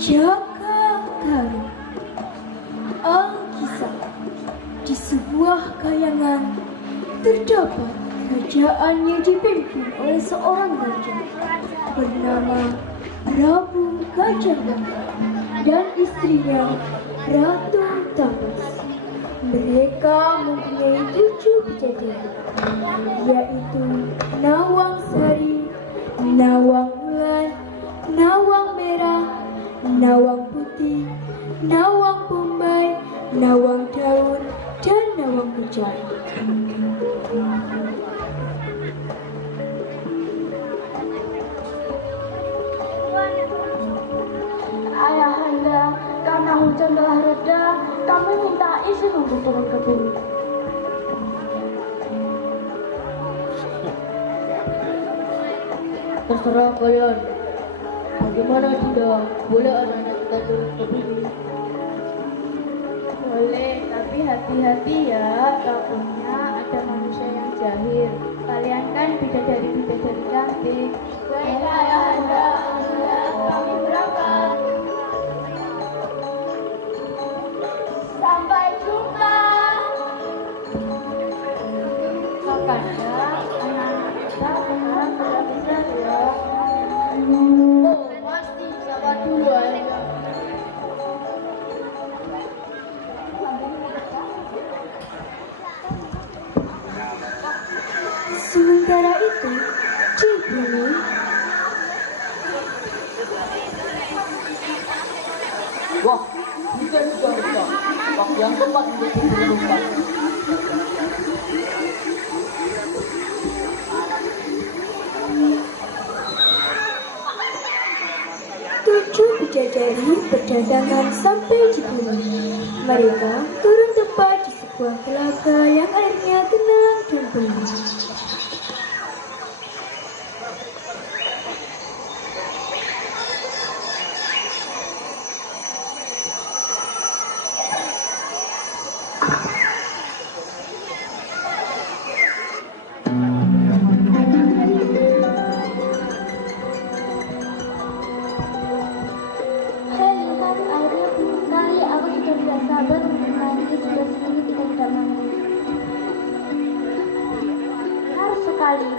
Jaka Tarub, Alkisah. Di sebuah kayangan terdapat kerajaan yang dipimpin oleh seorang raja bernama Prabu Gajah Mada dan istrinya Ratu Tapas. Mereka mempunyai 7 bidadari, yaitu Nawang Sari, Nawang Wulan, Nawang Merah, Nawang Putih, Nawang Bombay, Nawang Daun, dan Nawang Hujan. Ayahanda, karena hujan telah reda, kami minta izin untuk turun ke bumi. Terserah kalian. Bagaimana tidak? Boleh anak-anak kita turun ke bumi? Boleh, tapi hati-hati ya, takutnya ada manusia yang jahil. Kalian kan bidadari-bidadari cantik. Baiklah ayahanda, kami berangkat. Sampai jumpa. Kakanda, anak-anak kita sekarang sudah besar ya. Oh, pasti sabar dulu ayah. Sementara itu, di bumi, Wah, hujan sudah reda. Waktu yang tepat untuk diperlukan. tujuh bidadari berdatangan sampai di bumi. Mereka turun tepat di sebuah telaga yang airnya tenang dan bening.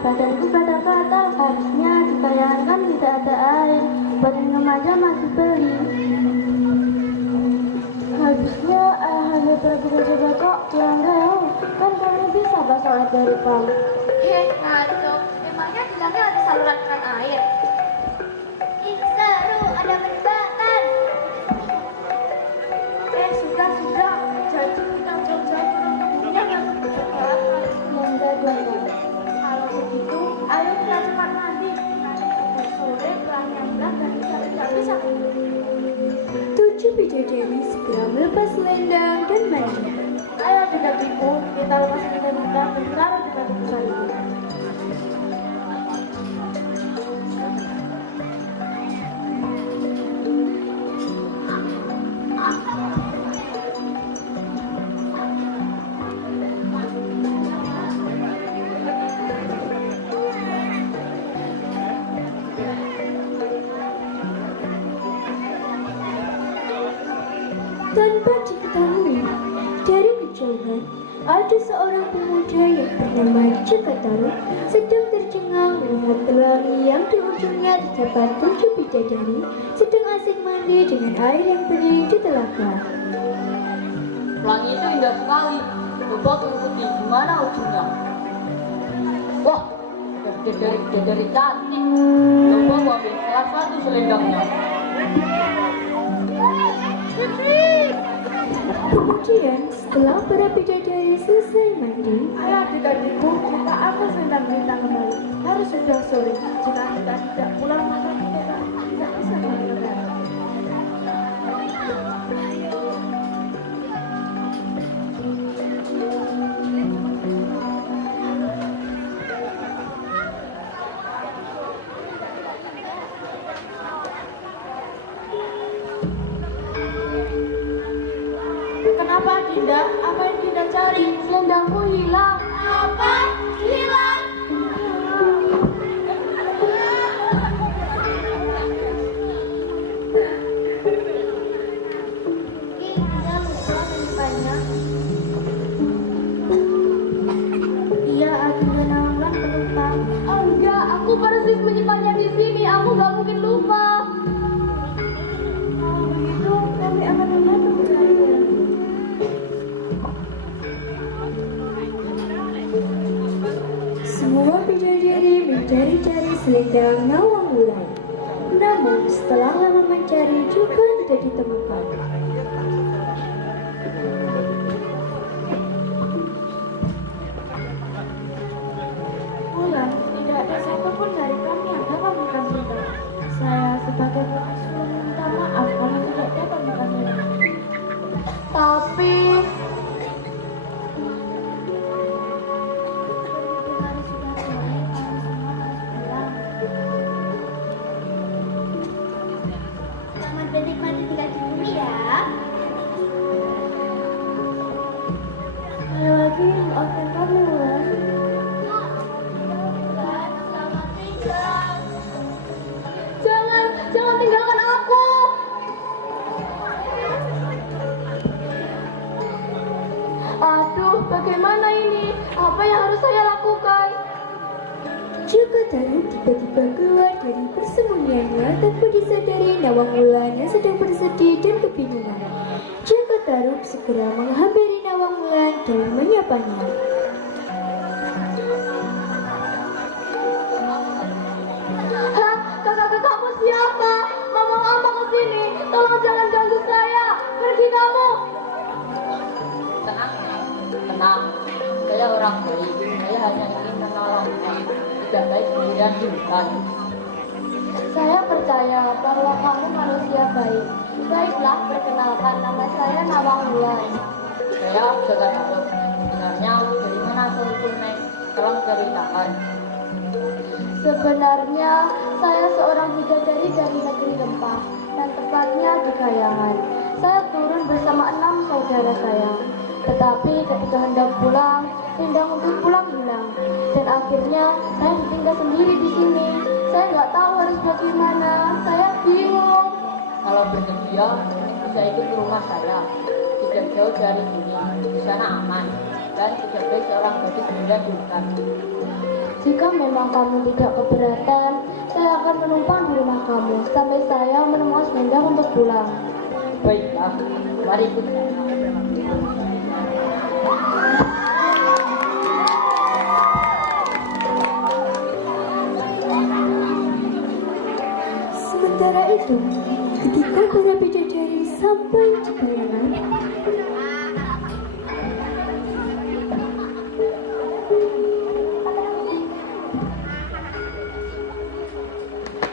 Badanku gatal-gatal, harusnya ditayangkan tidak ada air. Buat minum aja masih beli. Habisnya ayahanda Prabu Gajah Batok pulang jauh. Kan kami bisa basah air dari pam. Ngaco, emangnya di sana ada saluran keran air? Ih, seru, ada menebakkan. Sudah. Jadi kita jauh-jauh turun ke bumi yang terbakar. Enggak dong. Kalau begitu, ayo kita cepat mandi. Nanti sore pelangnya bilang dan kita tidak bisa. 7 bidadari segera melepas selendang dan mandi. Ayo adik-adikku, kita lepas selendang kita bentar di batu besar itu. Tanpa diketahui, dari kejauhan ada seorang pemuda yang bernama Jaka Tarub sedang tercengang melihat pelangi yang di ujungnya terdapat 7 bidadari sedang asik mandi dengan air yang bening di telaga. Pelangi itu indah sekali. Coba ikuti gimana ujungnya. Wah, ada bidadari cantik. Coba aku ambil salah satu selendangnya. Kemudian setelah para bidadari selesai mandi, Ayah adik-adikku, jika aku sedang minta kembali, harus sudah sore. Jika kita tidak pulang, maka kita tidak bisa kembali. Kenapa Dinda? Apa yang Dinda cari? Selendangku hilang. Apa? Hilang? Tidak lupa menyimpannya. Iya, Adinda Nawanglan pelupa. Oh enggak, aku persis menyimpannya di sini. Aku nggak mungkin lupa. Kalau begitu, kami akan membantu mencarinya. semua bidadari mencari-cari selendang Nawangwulan. Namun setelah lama mencari juga tidak ditemukan. Bulan, tidak ada satupun dari kami yang dapat mengambilnya. Saya sebagai pengasuh minta maaf karena tidak dapat mengambilnya. Tapi Hari sudah sore, kami semua harus pulang. Selamat menikmati tinggal di bumi ya. Sekali lagi, maafkan kami, Bulan. Selamat tinggal. jangan tinggalkan aku. Aduh, bagaimana ini? Apa yang harus saya lakukan? Jaka Tarub tiba-tiba keluar dari persembunyiannya tanpa disadari Nawangwulan yang sedang bersedih dan kebingungan. Jaka Tarub segera menghampiri Nawangwulan dan menyapanya. Hah, kakak-kakakmu siapa? Mama ke sini. Tolong jangan ganggu saya. Pergi kamu. Tenang. Saya orang baik. Saya hanya ingin menolongnya. Tidak baik sendirian di hutan. Saya percaya bahwa kamu manusia baik. Baiklah, perkenalkan, nama saya Nawangwulan. Saya Jaka Tarub. Sebenarnya dari mana asal-usulnya? Tolong ceritakan. Sebenarnya saya seorang bidadari dari negeri Lempah dan tepatnya di Kayangan. Saya turun bersama 6 saudara saya. Tetapi ketika hendak pulang, tindak untuk pulang hilang. Dan akhirnya saya ditinggal sendiri di sini. Saya nggak tahu harus bagaimana. Saya bingung. Kalau bersedia, bisa ikut ke rumah saya. Tidak jauh dari sini. Di sana aman. Dan tidak baik seorang gadis sendirian di hutan. Jika memang kamu tidak keberatan, saya akan menumpang di rumah kamu sampai saya menemukan selendang untuk pulang. Baiklah, mari ikut saya. Sementara itu, ketika para bidadari sampai di Kayangan,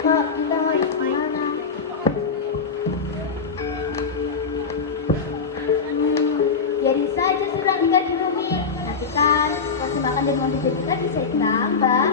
Kak, kita harus kemana? Biarin saja sudah tinggal di bumi. Nanti kan, waktu makan dan mandi kita bisa ditambah.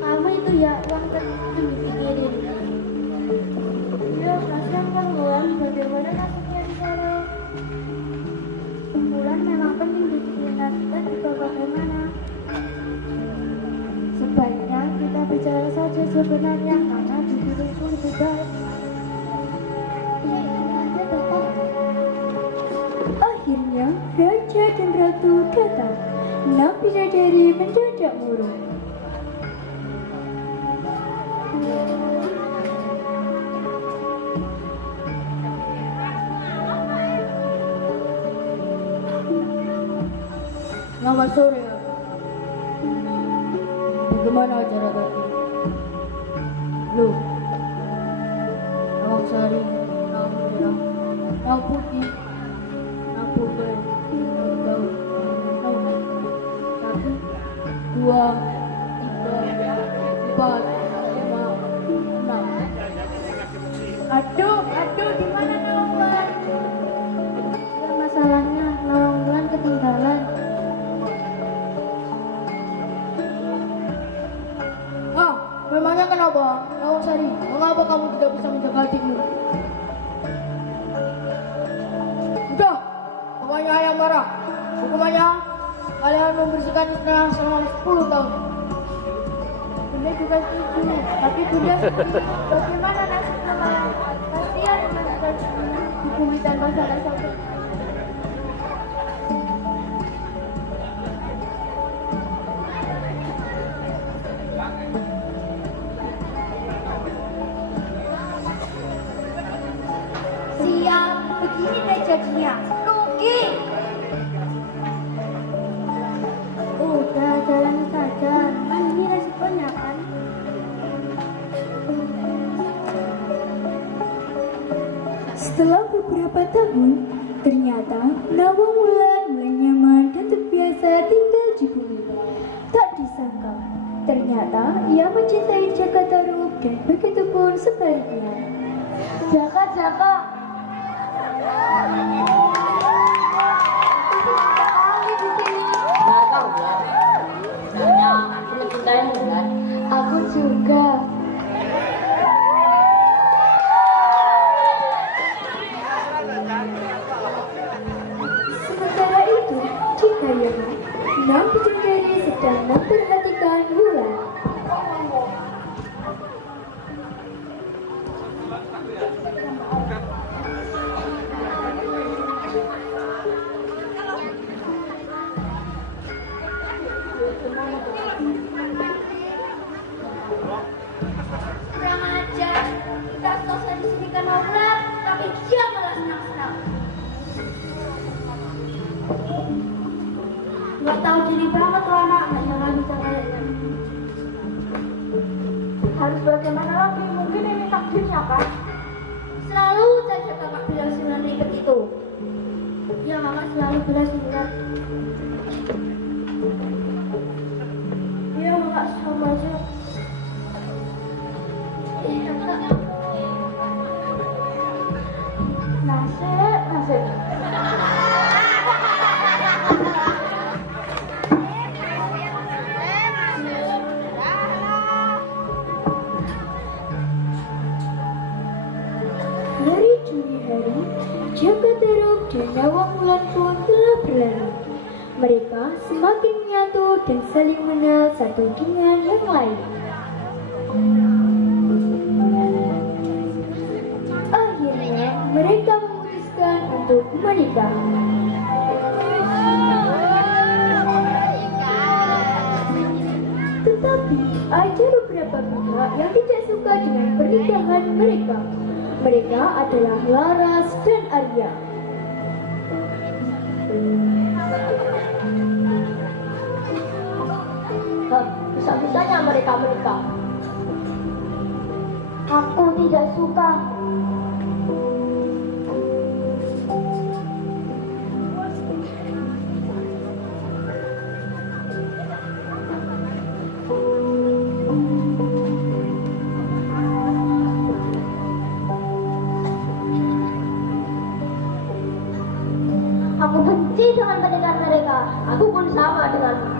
Kamu itu ya, uang penting dipikirin. Ya, kasihan kan Bulan, bagaimana nasibnya di sana? Bulan memang penting dipikirin, kita juga bagaimana? Sebaiknya kita bicara saja sebenarnya, karena jujur itu lebih baik. akhirnya Raja dan Ratu datang. 6 bidadari mendadak murung. Selamat sore. Bagaimana acara tadi? Loh, Nawang Sari, Nawang Merah, Nawang Putih, Nawang Purple, Nawang Daun, Nawang satu, dua, tiga, empat, lima, enam. Aduh, di mana Nawang Wulan? Masalahnya Nawang Wulan ketinggalan. Memangnya kenapa? Nawang Sari, mengapa kamu tidak bisa menjaga adikmu? Udah, pokoknya ayah marah. Hukumannya, kalian membersihkan istana selama 10 tahun. Bunda juga setuju, tapi Bunda bagaimana nasib nelayan? Kasihan mereka di bumi tanpa salah satu. Siap, begini deh jadinya. Rugi. Udah, jalan saja. Kan ini resikonya kan. Setelah beberapa tahun, ternyata Nawang Wulan mulai nyaman dan terbiasa tinggal di bumi. Tak disangka, ternyata ia mencintai Jaka Tarub dan begitu pun sebaliknya. Jaka. Benar kau ya? Sebenarnya aku mencintaimu kan? Aku juga. Sementara itu, di kayangan, 6 bidadari sedang memperhatikan Wulan. Kurang ajar. Kita selesai di sini kan Wulan, tapi dia malah senang-senang. Nggak tahu diri banget tuh anak, nggak nyala bisa kayaknya. Harus bagaimana lagi? Mungkin ini takdirnya kan? Selalu saja kakak bilang Sunan ribet itu. Ya kakak selalu bilang Sunan. Ya kakak sama aja. Kakak. Nasib. Hari dini hari, Jaka Tarub dan Nawang Wulan pun telah berlalu. Mereka semakin menyatu dan saling mengenal satu dengan yang lain. Akhirnya, mereka memutuskan untuk menikah. Tetapi ada beberapa pihak yang tidak suka dengan pernikahan mereka. Mereka adalah Laras dan Arya. Bisa-bisanya mereka menikah. Aku tidak suka. Aku benci dengan pernikahan mereka. Aku pun sama denganmu.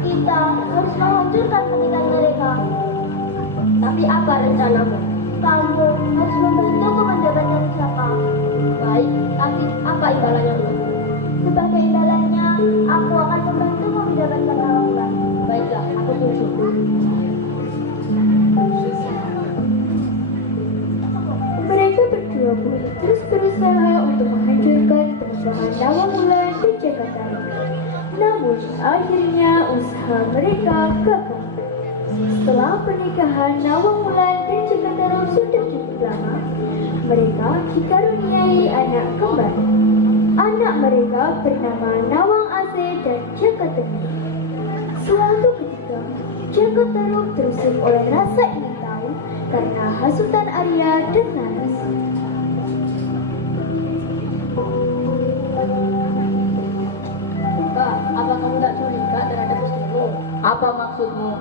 Kita harus menghancurkan pernikahan mereka. Tapi apa rencanamu? Kamu harus membantuku mendapatkan Jaka. Baik, tapi apa imbalannya untukku? Sebagai imbalannya, aku akan membantumu mendapatkan Nawang Wulan. Baiklah, aku tunggu. Mereka berdua pun terus berusaha untuk menghancurkan pernikahan Nawang Wulan dan Jaka Tarub. Namun akhirnya usaha mereka gagal. Setelah pernikahan Nawang Wulan dan Jaka Tarub sudah cukup lama, mereka dikaruniai anak kembar. Anak mereka bernama Nawang Asih dan Jaka Tengah. Suatu ketika, Jaka Tarub terusik oleh rasa ingin tahu karena hasutan Arya dan Laras. Kak, apa kamu tak curiga terhadap istrimu? Apa maksudmu?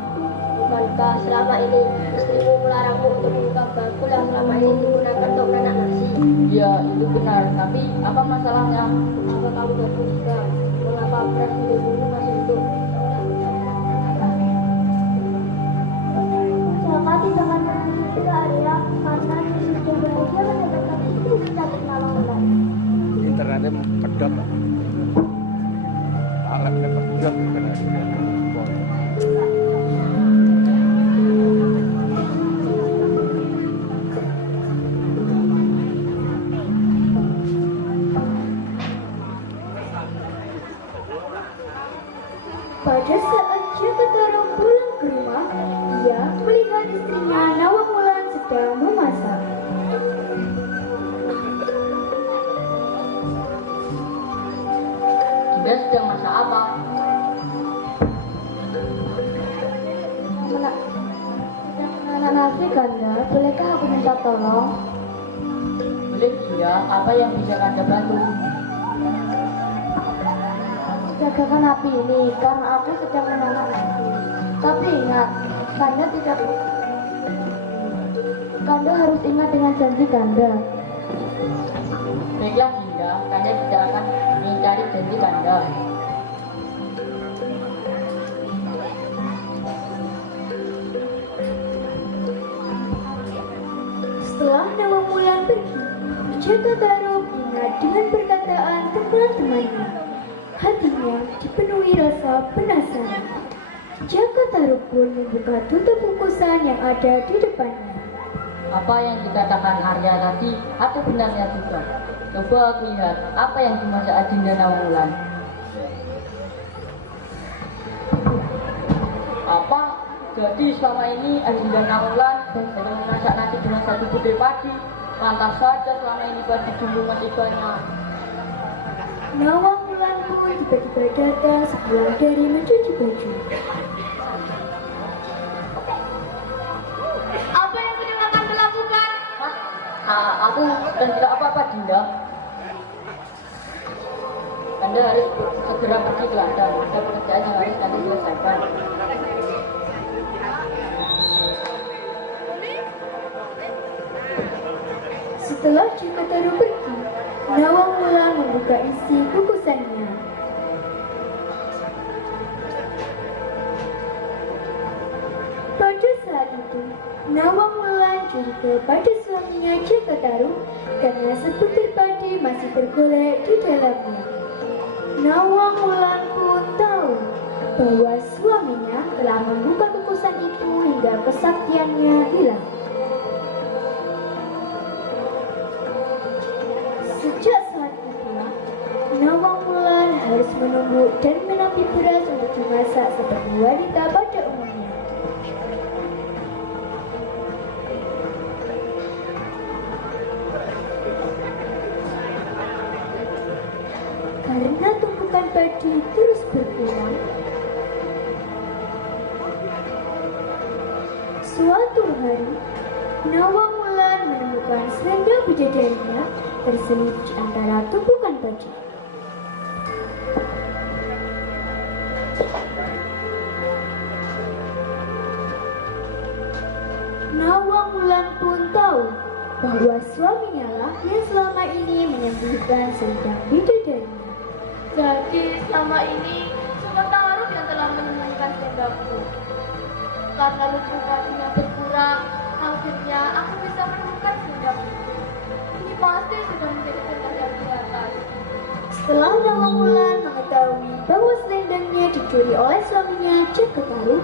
Bukankah selama ini istrimu melarangmu untuk membuka bakul yang selama ini digunakan untuk menanak nasi? Ya, itu benar. Tapi apa masalahnya? Apa kamu tak curiga? Mengapa beras milikmu masih utuh? Jaka tidak akan pernah juga Arya karena dia sudah bahagia mendapatkan istri secantik Nawang Wulan. Internetnya pedot. Alatnya pedot benar. Pada saat Jaka Tarub pulang ke rumah, ia melihat istrinya Nawang Wulan sedang memasak. Dia sedang masak apa? Menanak nasi Kanda, bolehkah aku minta tolong? Boleh dia, apa yang bisa Anda bantu? Jagakan api ini karena aku sedang menanak nasi. Tapi ingat, Kanda harus ingat dengan janji Kanda. Baiklah Dinda, Kanda tidak akan mengingkari janji Kanda. Setelah Nawang Wulan pergi, Jaka Tarub ingat dengan perkataan teman-temannya. Hatinya dipenuhi rasa penasaran. Jaka Tarub pun membuka tutup bungkusan yang ada di depannya. Apa yang dikatakan Arya tadi, atau benarnya juga? Coba aku lihat apa yang dimasak Adinda Nawang Wulan. Apa? Jadi selama ini Adinda Nawang Wulan sedang memasak nasi dengan satu butir padi. Lantas saja selama ini padi jumbo masih banyak. Nawang Wulan pun tiba-tiba datang sepulang dari mencuci baju. Apa yang sedang akan dilakukan? Aku sedang tidak apa-apa Dinda. Anda harus segera pergi ke ladang. Ada pekerjaan yang harus Anda selesaikan. Setelah Jaka Tarub pergi, Nawang Wulan membuka isi bungkusannya. Pada saat itu, Nawang Wulan curiga pada suaminya Jaka Tarub karena sebutir padi masih tergolek di dalamnya. Nawang Wulan pun tahu bahwa suaminya telah membuka bungkusan itu hingga kesaktiannya hilang. Sejak saat itulah, Nawang Wulan harus menunggu dan menapi beras untuk dimasak seperti wanita pada umumnya. Karena tumpukan padi terus berkurang, suatu hari Nawang Wulan menemukan selendang bidadarinya terselip di antara tumpukan padi. Nawang Wulan pun tahu bahwa suaminya lah yang selama ini menyembunyikan selendang bidadarinya. Jadi selama ini Jaka Tarub yang telah menyembunyikan selendangku. Karena lucu padinya berkurang, akhirnya aku bisa menemukan selendangku. Ini pasti sudah menjadi selendang yang di atas. Setelah Nawang Wulan mengetahui bahwa selendangnya dicuri oleh suaminya Jaka Tarub,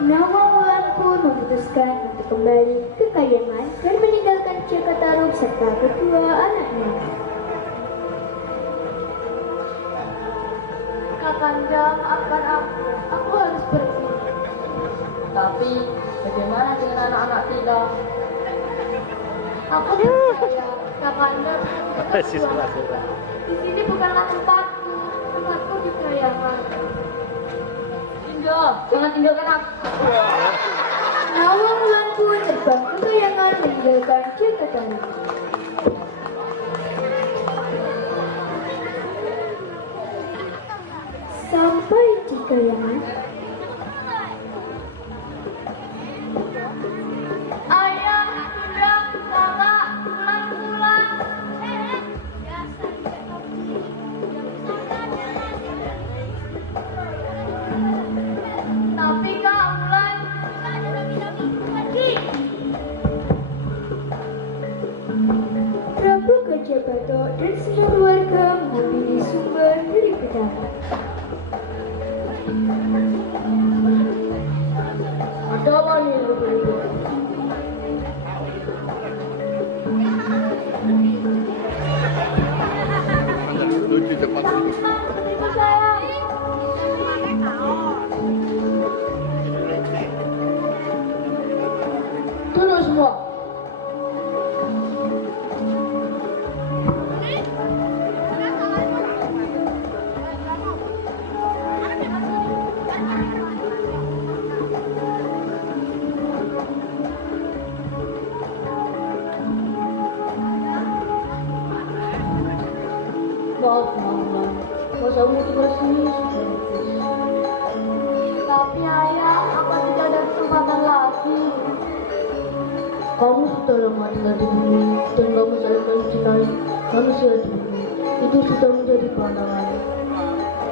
Nawang Wulan pun memutuskan untuk kembali ke Kahyangan dan meninggalkan Jaka Tarub serta kedua anaknya. Kakanda, maafkan aku harus pergi. Tapi bagaimana dengan anak-anak kita? Aku percaya, Kakanda tidak suami. Di sini bukanlah tempatku di Gaya. kayangan. Indo, jangan tinggalkan aku. Nawang Wulan pun terbang ke kayangan meninggalkan Jaka Tarub. Sampai di kayangan, Ayah, bunda, kakak, pulang. Tapi Kak Wulan, Prabu Gajah Batok dan seluruh warga mengambil sumber dari petani. Ada apa nih ribut-ribut? Lucu cepat. ibu saya. Tunduk semua. Maaf, masa umur bersih. Tapi ayah, apa tidak ada kesempatan lagi? Kamu sudah lama tinggal di bumi dan kamu saling mencintai manusia di bumi. Itu sudah menjadi pandangan.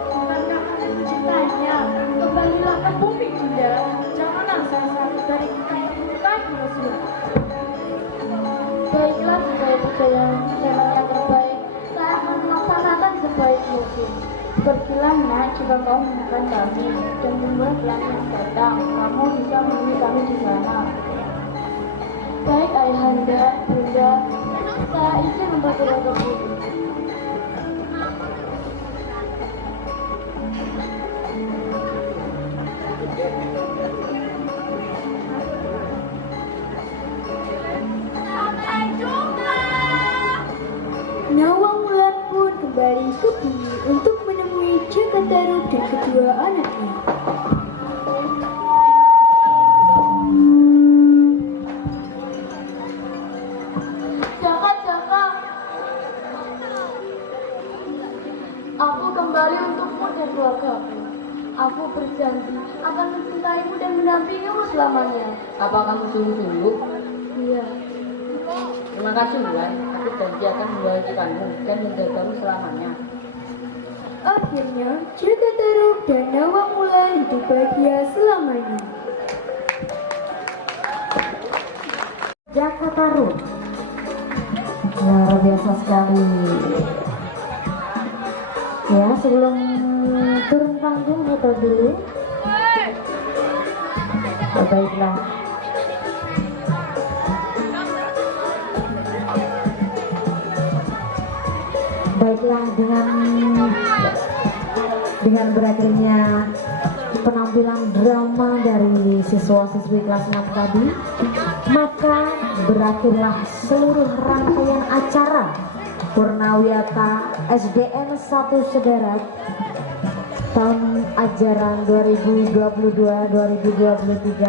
Karena kami mencintainya, kembalilah ke bumi bunda. Janganlah satu dari kita yang menyukai manusia. Baiklah, saya percaya cara yang terbaik. Saya akan melaksanakan sebaik mungkin. Pergilah nak, jika kau menemukan kami dan membuat pelan yang datang, kamu bisa menemui kami di sana. Baik ayahanda, bunda, saya izin untuk pulang ke bumi. Nawang Wulan pun kembali ke bumi untuk menemui Jaka Tarub dan kedua anaknya. Jaka, aku kembali untukmu dan keluargaku. Aku berjanji akan mencintaimu dan mendampingimu selamanya. Apa kamu sungguh-sungguh? Iya. Terima kasih Wulan. Aku janji akan membahagiakanmu dan menjagamu selamanya. Akhirnya, Jaka Tarub dan Nawang Wulan hidup bahagia selamanya. Jaka Tarub. Luar biasa sekali. Ya, sebelum turun panggung foto dulu. Oh, baiklah. Baiklah, dengan berakhirnya penampilan drama dari siswa-siswi kelas 6 tadi, maka berakhirlah seluruh rangkaian acara Purnawiyata SDN 1 Sederat tahun ajaran 2022-2023.